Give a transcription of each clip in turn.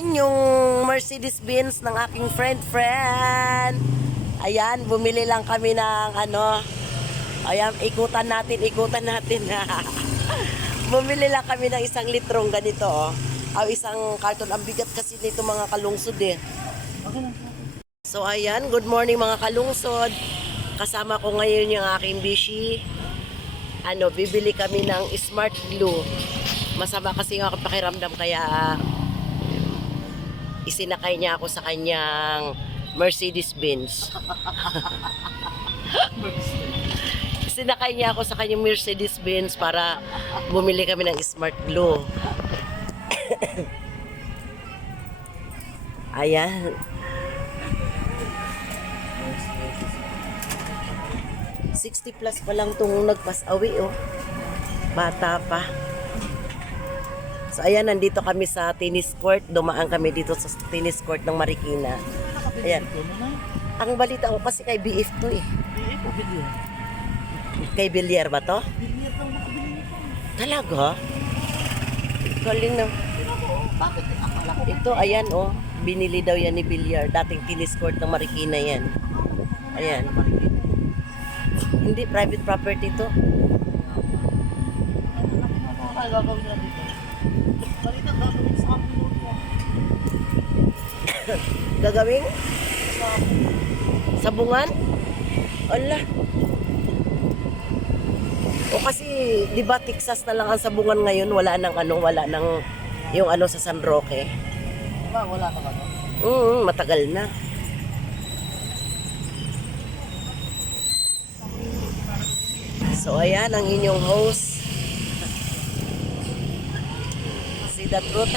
Yung Mercedes-Benz ng aking friend. Ayan, bumili lang kami ng ano. Ayan, ikutan natin. Bumili lang kami ng 1 litrong ganito, oh. O isang karton. Ang bigat kasi nito mga kalungsod eh. So ayan, good morning mga kalungsod. Kasama ko ngayon yung aking bishi. Bibili kami ng Smart Glue. Masama kasi yung aking pakiramdam kaya isinakay niya ako sa kanyang Mercedes-Benz. Sinakay niya ako sa kanyang Mercedes-Benz para bumili kami ng Smart Glue. Ayan. 60 plus pa lang itong nagpas-awi, oh. Bata pa. So ayan, nandito kami sa tennis court. Dumaan kami dito sa tennis court ng Marikina. Ayan. Ang balita ko kasi kay BF to eh. BF o Villar? Kay Villar ba to? Villar lang makabili nito. Talaga? Galing na. Bakit? Akala ko Ito, ayan oh. Binili daw yan ni Villar. Dating tennis court ng Marikina yan. Ayan. Hindi, private property to. kaya gagawin na dito. Balita gagawin sa amin mo. Gagawing? Sabungan? Ala. O kasi, di ba Texas na lang ang sabungan ngayon, wala nang yung sa San Roque. Diba, wala na ba? Matagal na. So ayan ang inyong host. Si The Truth.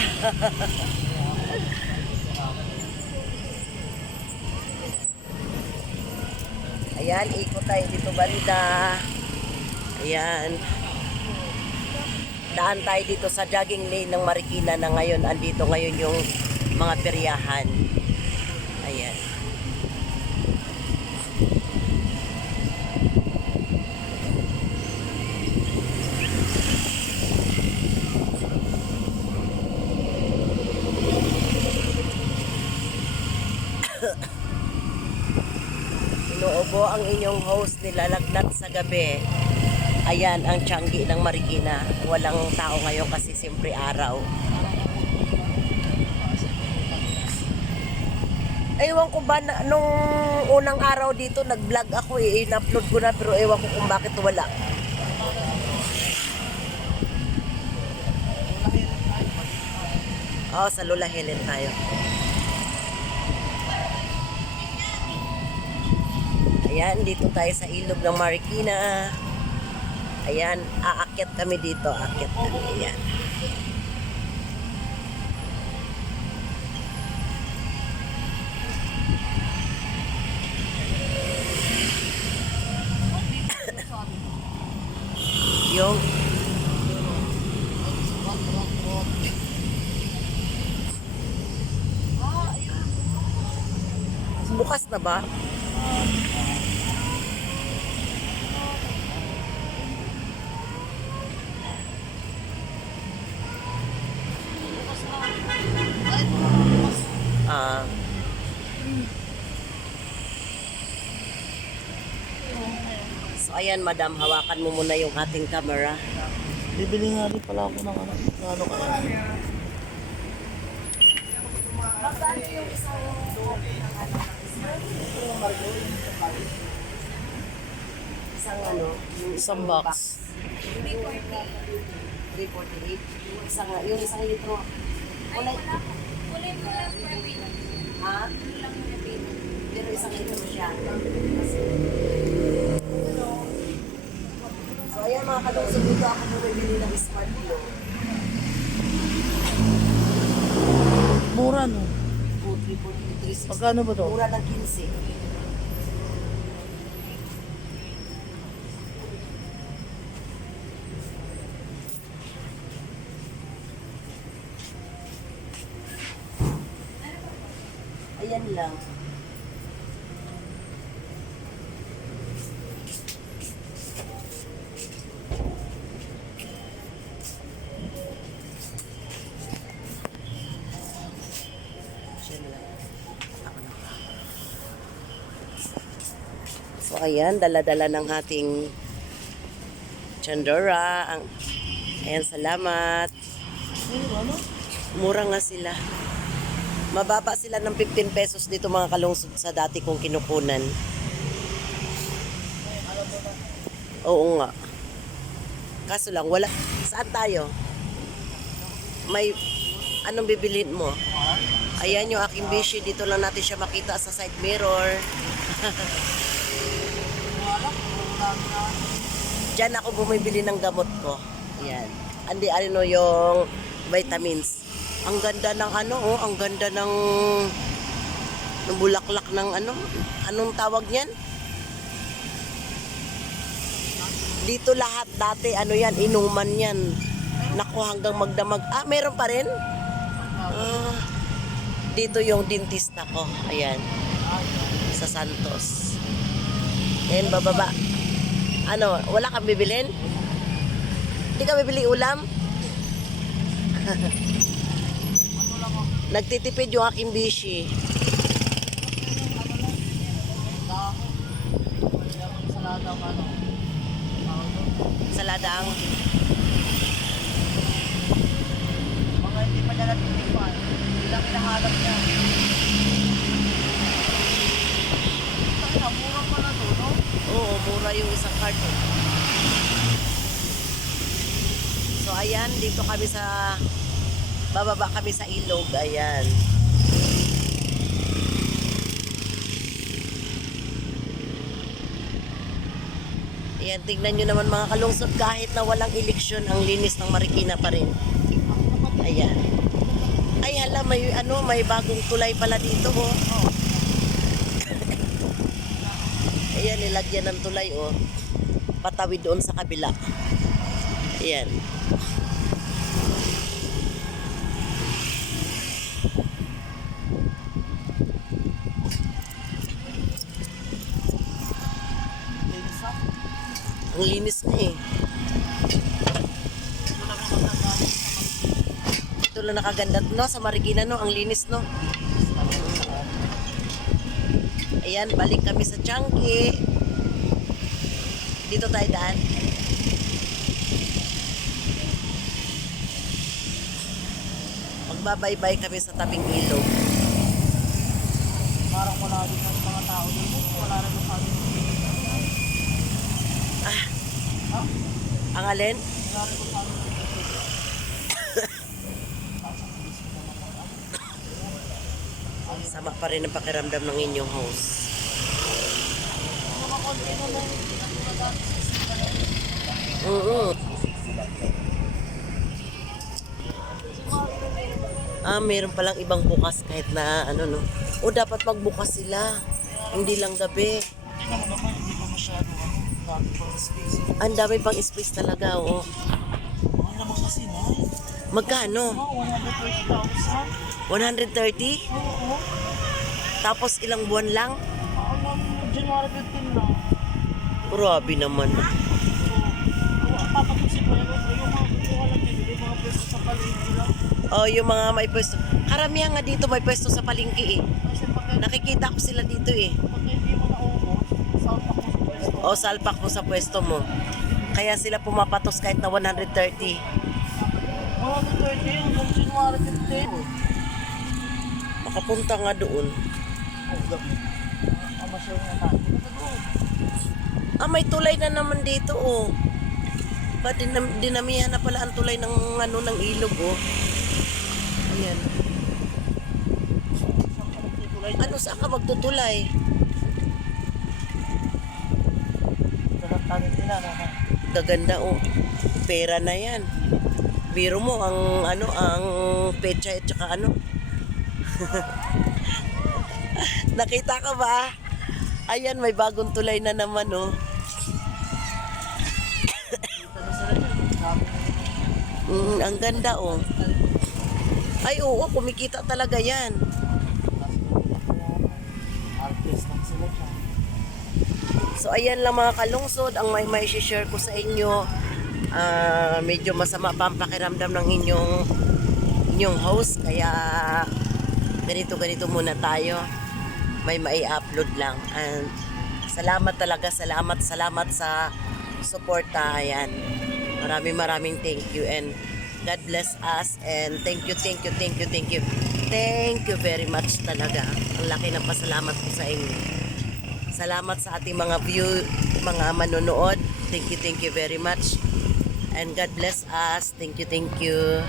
Ayan, ikot tayo dito banda. Ayan. Daan tayo dito sa jogging lane ng Marikina na ngayon. Andito ngayon yung mga peryahan. Ayan. Inuubo ang inyong host nilalagnat sa gabi. Ayan ang Tiangge ng Marikina. Walang tao ngayon kasi siyempre araw. Ewan ko ba nung unang araw dito nag-vlog ako eh. In-upload ko na pero ewan ko kung bakit wala. Oh, sa Lola Helen tayo. Ayan, dito tayo sa ilog ng Marikina. Ayan, aakyat kami dito. Aakyat kami, ayan. Yung bukas na ba? So ayan madam, hawakan mo muna yung ating camera. Bibili nga rin pala ako ng ano kaya. Magkano yung Isang box. 348. Yung isang litro. Kulay mo lang per pino. Ha? Pero isang litro siya. So ayan mga kalungsod, dito ako bumibili ng Smart Glue. Mura no? 343. Pagkano ba to? Mura ng 15. Ayan lang. So ayan, dala-dala ng ating Chandora. Ayan, salamat. Ano? Mura nga sila. Mababa sila ng 15 pesos dito mga kalungsod sa dati kong kinukunan. Oo nga. Kaso lang, wala. Saan tayo? May, anong bibilhin mo? Ayan yung aking bishi. Dito lang natin siya makita sa side mirror. Diyan ako bumibili ng gamot ko. Ayan. Andi, ano yung vitamins. Ang ganda ng ano, oh. Ang ganda ng bulaklak ng ano. Anong tawag niyan? Dito lahat dati, ano yan, inuman yan. Naku, hanggang magdamag. Ah, meron pa rin? Ah, dito yung dentista ko. Ayan. Sa Santos. Ayan, bababa. Ano, wala kang bibilin? Hindi ka bibili ulam? Nagtitipid yung aking bishi. Saladang. Mga hindi pa niya natitikman. Ilang hinahanap niya. Kaya murang pala to, no? Oo, mura yung isang carton. So ayan, dito kami sa bababa kami sa ilog. Ayan. Ayan, tignan nyo naman mga kalungsod, kahit na walang eleksyon, ang linis ng Marikina pa rin. Ayan. Ay hala, may ano, may bagong tulay pala dito, oh. Ayan, nilagyan ng tulay, oh. Patawid doon sa kabila. Ayan. Ang linis na eh. Ito lang nakaganda, no? Sa Marikina, no? Ang linis, no? Ayan, balik kami sa Changi. Dito tayo daan. Magbabaybay kami sa tabing ilog. Parang wala din ng mga tao dito. Wala rin yung kami. Ang alin? Wala rin yung kami. Sama pa rin ang pakiramdam ng inyong host. Mga konti na lang. Meron palang ibang bukas kahit na ano, no? O dapat magbukas sila. Hindi lang gabi. Tingnan mo naman, hindi pa masyado. Dami pang space. Ang dami pang space talaga, oh. Ano naman kasi na? Magkano? 130,000. 130? Oo. Tapos ilang buwan lang? January 15 lang. Grabe naman. Papatusin ko yung mga kukuha lang din, yung mga pwesto sa palengke lang. Oh, yung mga may pwesto. Karamihan nga dito may pwesto sa palengke, eh. Kasi pagka Nakikita ko sila dito, eh. hindi mo naubos, salpak mo sa pwesto. O, salpak mo sa pwesto mo. Kaya sila pumapatos kahit na 130. 130 hanggang January 15. Makapunta nga doon. Amasyal nga tayo. May tulay na naman dito, oh. Ba't dinamihan na pala ang tulay ng, ano, ng ilog, oh. Ayan. Ano, saan ka magtutulay? Talantanin nila na. Gaganda, oh. Pera na yan. Biro mo, ang, ano, ang pecha at saka ano. Nakita ka ba? Ayan, may bagong tulay na naman, oh. Ang ganda, oh. Ay, oo, kumikita talaga yan. Artist lang sila siya. So, ayan lang mga kalungsod, ang may share ko sa inyo. Medyo masama pa ang pakiramdam ng inyong host, kaya ganito muna tayo. May mai-upload lang. And Salamat talaga, salamat sa suporta. Ayan. Maraming thank you and God bless us and thank you very much talaga. Ang laki ng pasalamat ko sa inyo. Salamat sa ating mga mga manonood. Thank you very much. And God bless us. Thank you.